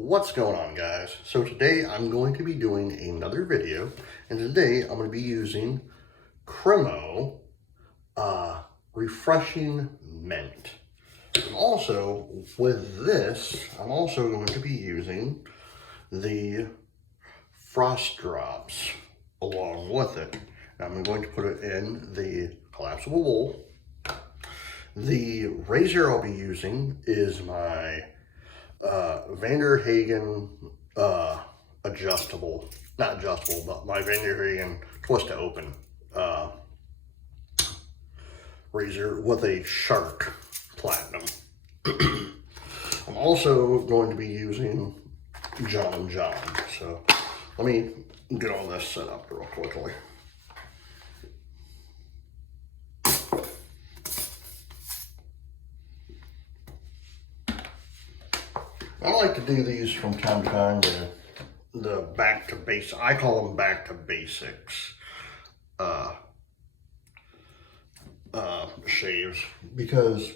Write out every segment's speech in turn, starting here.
What's going on, guys? So today I'm going to be doing another video, and today I'm going to be using Cremo Refreshing Mint. And also with this, I'm also going to be using the Frost Drops along with it. I'm going to put it in the collapsible bowl. The razor I'll be using is my Hagan adjustable, not adjustable, but my Hagan twist to open razor with a Shark Platinum. I'm also going to be using John. So let me get all this set up real quickly. I like to do these from time to time, the back to basics. I call them back to basics shaves, because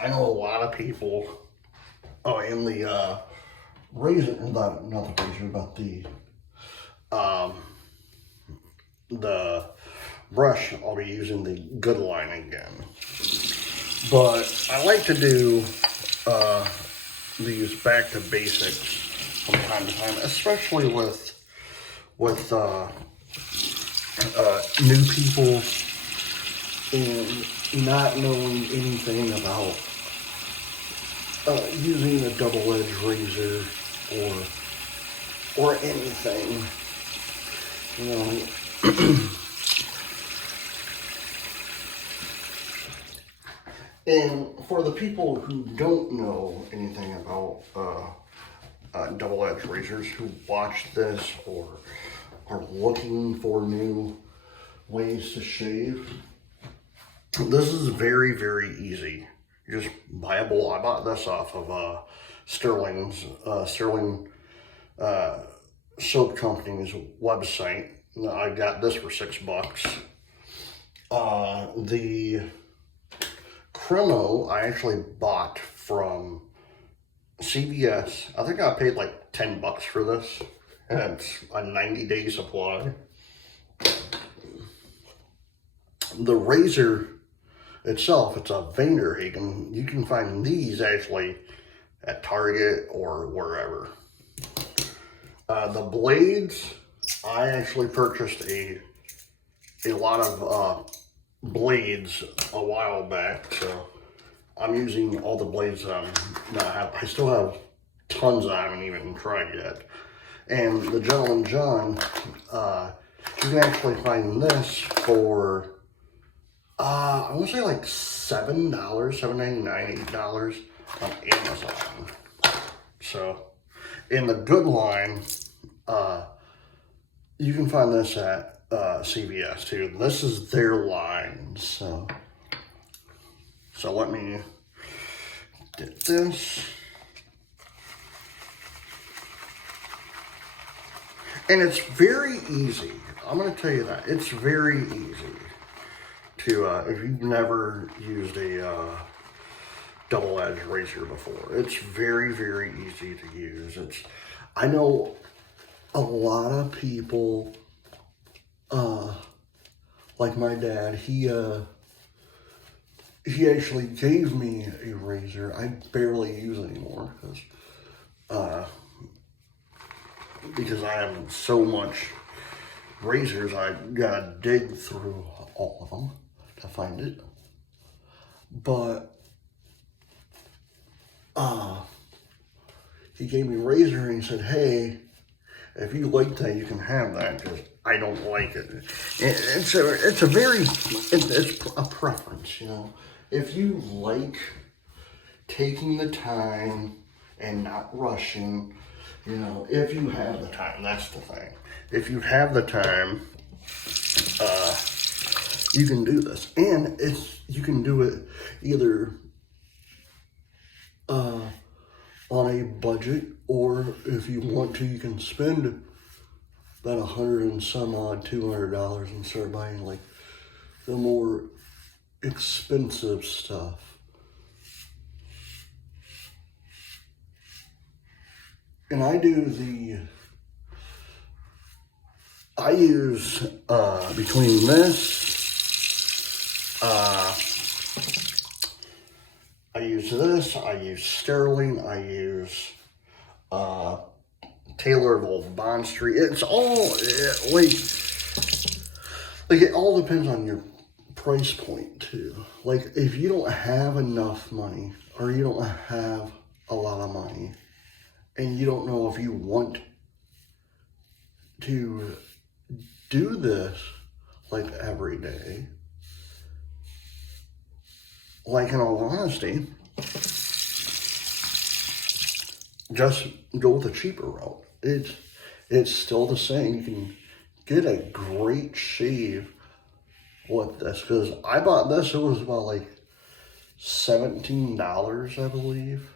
I know a lot of people in the razor, not the razor, but the brush, I'll be using the Good Line again. But I like to do these back to basics from time to time, especially with new people and not knowing anything about using a double-edged razor or anything, you know. And for the people who don't know anything about double-edged razors, who watch this or are looking for new ways to shave, this is very, very easy. You just buy a bowl. I bought this off of Sterling Soap Company's website. I got this for $6. The Cremo I actually bought from CVS. I think I paid like $10 for this, and it's a 90-day supply. The razor itself, it's a Hagan. You can find these actually at Target or wherever. The blades, I actually purchased a lot of blades a while back, so I'm using all the blades that I still have tons I haven't even tried yet. And the Gentleman John, you can actually find this for I want to say like $7, $7.99, $8 on Amazon. So in the Good Line, you can find this at CVS too. This is their line, so let me get this. And it's very easy. I'm going to tell you that. It's very easy to, if you've never used a double-edged razor before. It's very, very easy to use. I know a lot of people, like my dad, he actually gave me a razor. I barely use it anymore because I have so much razors. I gotta dig through all of them to find it. But he gave me a razor and he said, hey, if you like that, you can have that, because I don't like it. It's a preference, you know. If you like taking the time and not rushing, you know, if you have the time, that's the thing. If you have the time, you can do this. And you can do it either on a budget, or if you want to, you can spend about $100 and some odd, $200 and start buying like the more expensive stuff. And I use, between this, I use Sterling, I use, Taylor of Bond Street. It's all, like it all depends on your price point too. Like if you don't have enough money or you don't have a lot of money and you don't know if you want to do this like every day, like in all honesty, just go with a cheaper route. It's still the same. You can get a great shave with this, because I bought this, it was about like $17, I believe,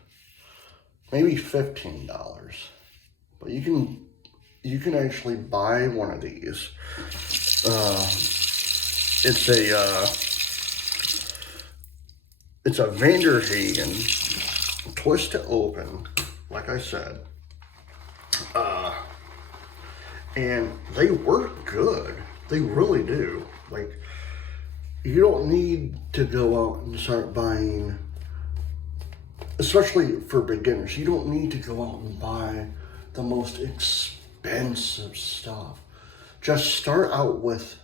maybe $15. But you can actually buy one of these. It's a Vander Hagan twist to open, like I said. And they work good. They really do. Like, you don't need to go out and start buying, especially for beginners, you don't need to go out and buy the most expensive stuff. Just start out with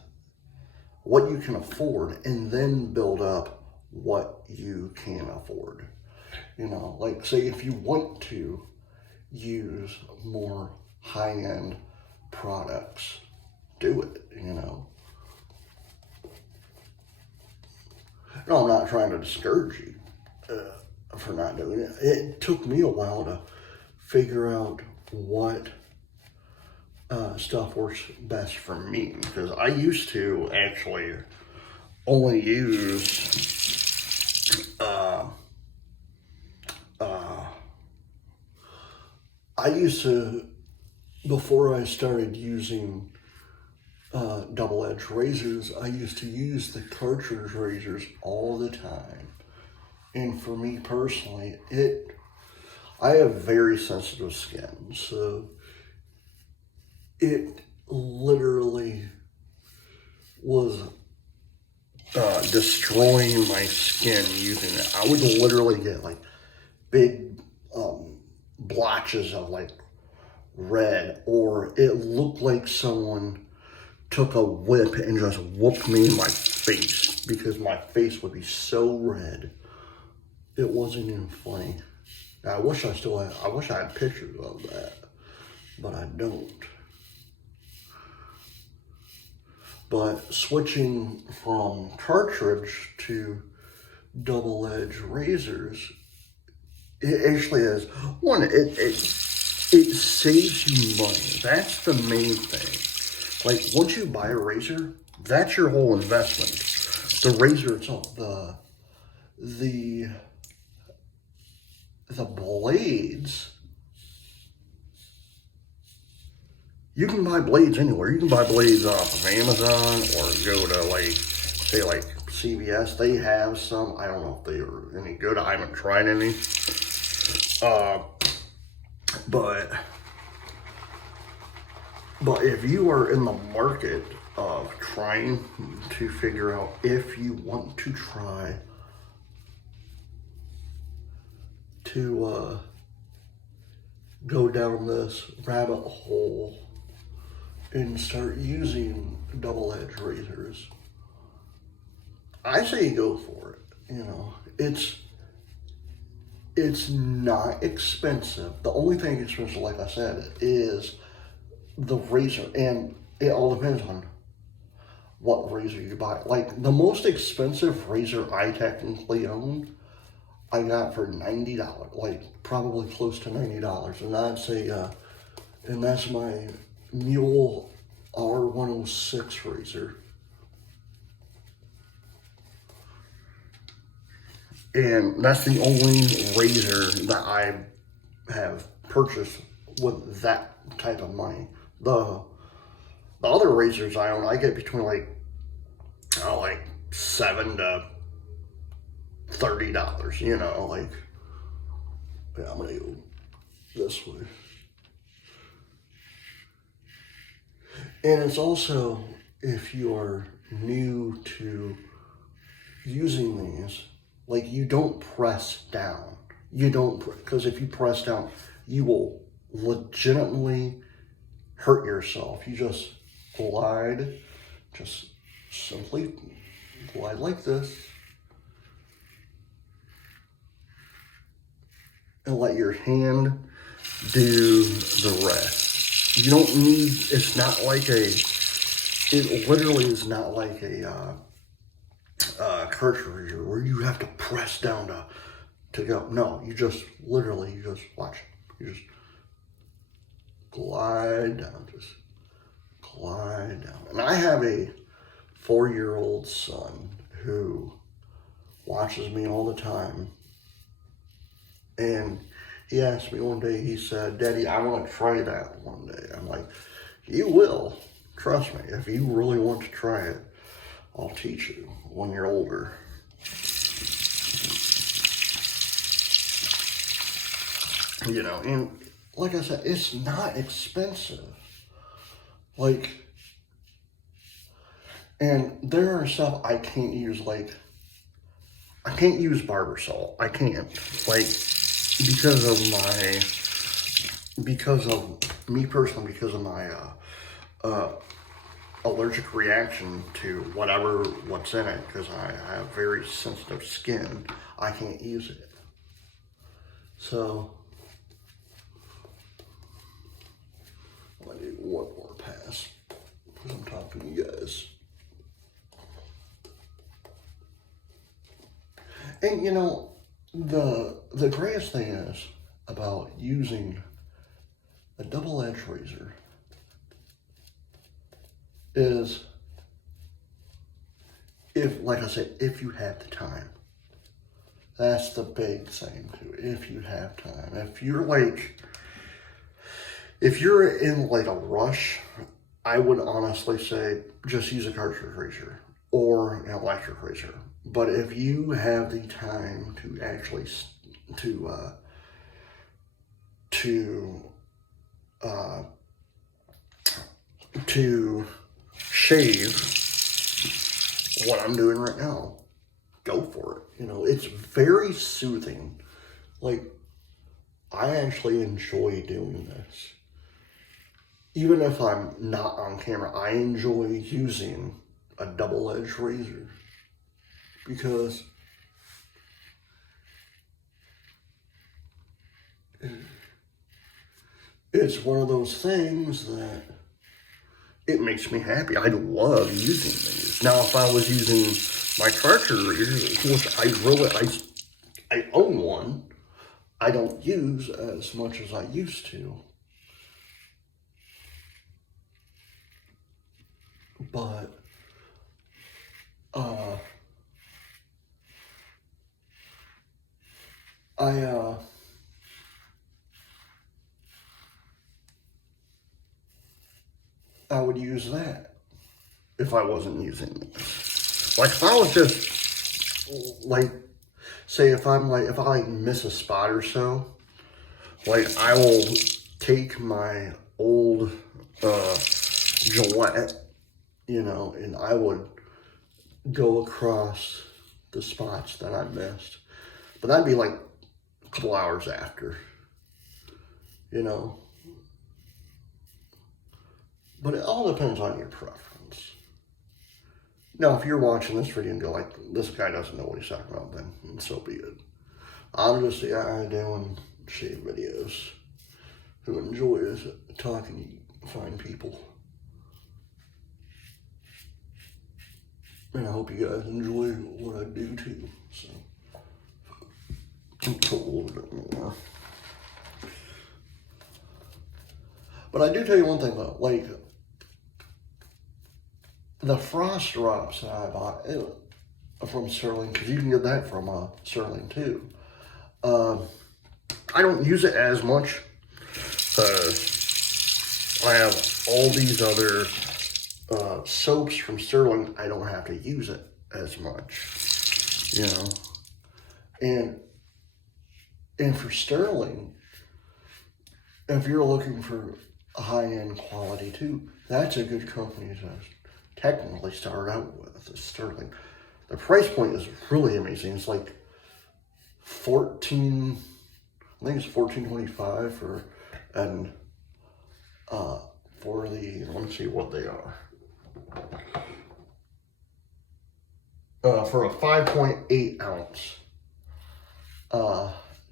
what you can afford and then build up what you can afford. You know, like say if you want to use more high-end products, do it, you know. No, I'm not trying to discourage you for not doing it. It took me a while to figure out what stuff works best for me, because I used to actually only use before I started using double-edged razors, I used to use the cartridge razors all the time. And for me personally, I have very sensitive skin, so it literally was destroying my skin using it. I would literally get like big blotches of like red, or it looked like someone took a whip and just whooped me in my face, because my face would be so red. It wasn't even funny. I wish I had pictures of that, but I don't. But switching from cartridge to double-edged razors, it actually has it saves you money. That's the main thing. Like once you buy a razor, that's your whole investment. The razor itself, the blades. You can buy blades anywhere. You can buy blades off of Amazon or go to like, say like CVS. They have some. I don't know if they are any good. I haven't tried any. But if you are in the market of trying to figure out if you want to try to go down this rabbit hole and start using double-edged razors, I say go for it. You know, it's not expensive. The only thing expensive, like I said, is the razor, and it all depends on what razor you buy. Like the most expensive razor I technically owned, I got for $90, like probably close to $90, and that's my Mule R106 razor. And that's the only razor that I have purchased with that type of money. The other razors I own, I get between like $7 to $30. You know, like, yeah, I'm gonna go this way. And it's also, if you are new to using these, like, you don't press down. You don't, because if you press down, you will legitimately hurt yourself. You just glide, just simply glide like this, and let your hand do the rest. You don't need, it's not like it literally is not like a cartridge where you have to press down to go. No, you just literally, you just watch. You just glide down, just glide down. And I have a 4-year-old son who watches me all the time. And he asked me one day, he said, "Daddy, I want to try that one day." I'm like, "You will. Trust me. If you really want to try it, I'll teach you when you're older." You know, and like I said, it's not expensive. Like, and there are stuff I can't use, like, I can't use barber salt. I can't, like, because of me personally, because of my allergic reaction to what's in it, because I have very sensitive skin. I can't use it. So I'm gonna do one more pass because I'm talking to you guys. And you know, the greatest thing is about using a double-edged razor is, if, like I said, if you have the time. That's the big thing too. If you have time. If you're in like a rush, I would honestly say just use a cartridge razor or an electric razor. But if you have the time to actually to shave, what I'm doing right now, go for it. You know, it's very soothing. Like, I actually enjoy doing this. Even if I'm not on camera, I enjoy using a double-edged razor because it's one of those things that it makes me happy. I love using these. Now, if I was using my cartridge razor, which I own one, I don't use as much as I used to. But, I would use that if I wasn't using this. Like, if I was just, like, say if I miss a spot or so, like, I will take my old Gillette, you know, and I would go across the spots that I missed. But that'd be like a couple hours after, you know. But it all depends on your preference. Now, if you're watching this video and go like, this guy doesn't know what he's talking about, then so be it. I'm just a guy doing shave videos who enjoys talking to fine people. And I hope you guys enjoy what I do too. So, I'll talk a little bit more. But I do tell you one thing though, like, the frost drops that I bought from Sterling, because you can get that from Sterling too. I don't use it as much because I have all these other soaps from Sterling. I don't have to use it as much, you know. And for Sterling, if you're looking for high-end quality too. That's a good company to technically start out with, is Sterling. The price point is really amazing. It's like 14, I think it's 14.25 for, and for the, let me see what they are. For a 5.8 ounce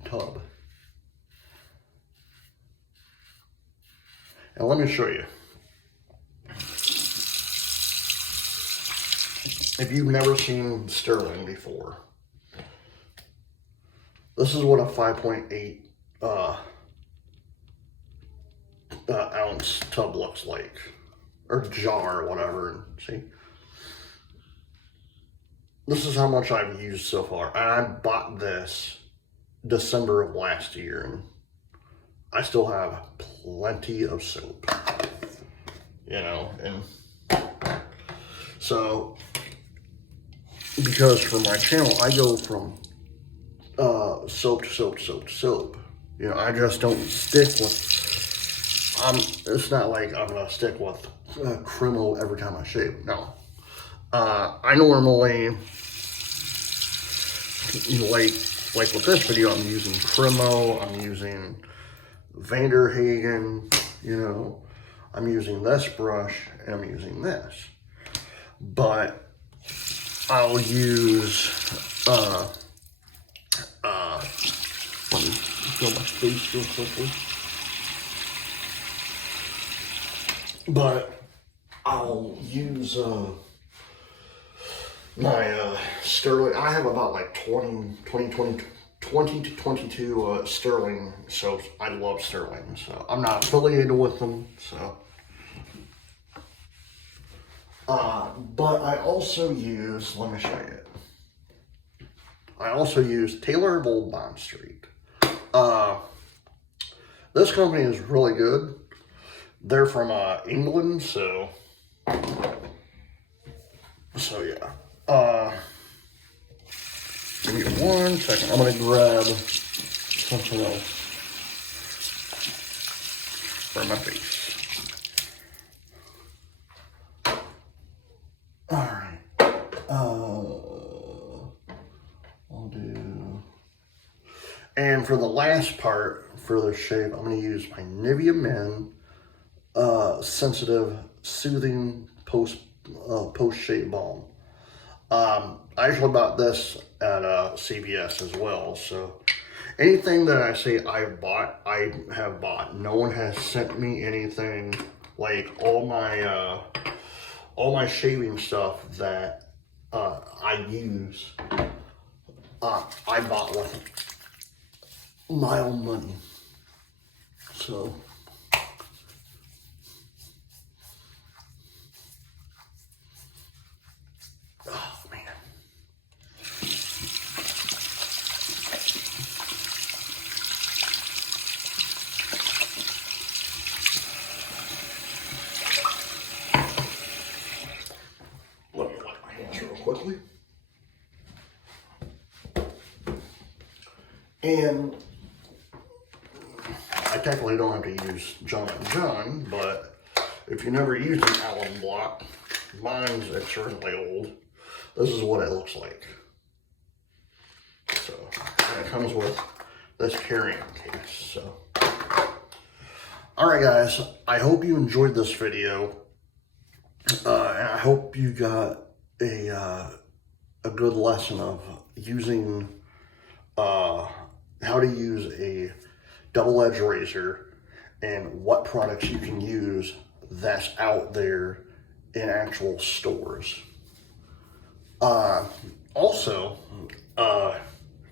tub. And let me show you. If you've never seen Sterling before, this is what a 5.8 ounce tub looks like, or jar, or whatever. See, this is how much I've used so far. And I bought this December of last year, and I still have plenty of soap, you know. And so, because for my channel, I go from soap to soap to soap to soap. You know, I just don't stick with, it's not like I'm gonna stick with Cremo every time I shave. No. I normally, like with this video, I'm using Cremo, I'm using Hagan, you know, I'm using this brush, and I'm using this. But I'll use, let me feel my face real quickly. But I'll use, my, Sterling. I have about like 20 to 22 Sterling soaps. I love Sterling, so I'm not affiliated with them, so. But I also use, let me show you. I also use Taylor of Old Bond Street. This company is really good. They're from England, so yeah. Give me 1 second. I'm gonna grab something else for my face. All right. I'll do. And for the last part for the shave, I'm gonna use my Nivea Men Sensitive Soothing Post Shave Balm. I actually bought this at CVS as well, so anything that I say I've bought, I have bought. No one has sent me anything. Like all my shaving stuff that I use, I bought with my own money. So quickly. And I technically don't have to use John & John, but if you never used an Allen block, mine's extremely old. This is what it looks like. So, and it comes with this carrying case. So, alright guys, I hope you enjoyed this video. And I hope you got a good lesson of using, how to use a double-edged razor and what products you can use that's out there in actual stores. Also,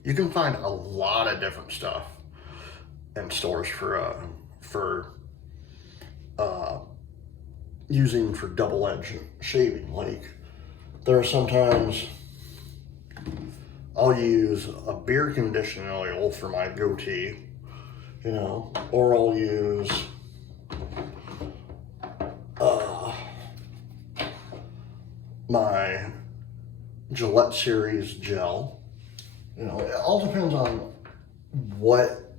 you can find a lot of different stuff in stores for using for double-edged shaving. Like, there are sometimes I'll use a beard conditioning oil for my goatee, you know, or I'll use my Gillette Series gel. You know, it all depends on what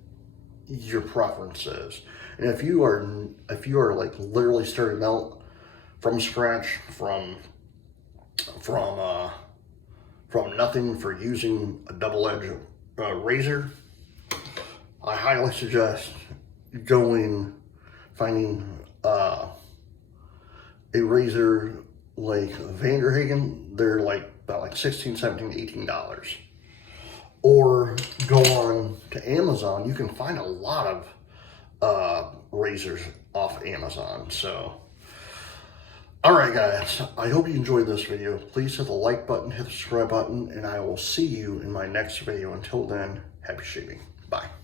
your preference is. And if you are like literally starting out from scratch, from nothing, for using a double-edged razor, I highly suggest finding a razor like Hagan. They're like about like $16, $17, $18. Or go on to Amazon. You can find a lot of razors off Amazon. So, all right, guys. I hope you enjoyed this video. Please hit the like button, hit the subscribe button, and I will see you in my next video. Until then, happy shaving. Bye.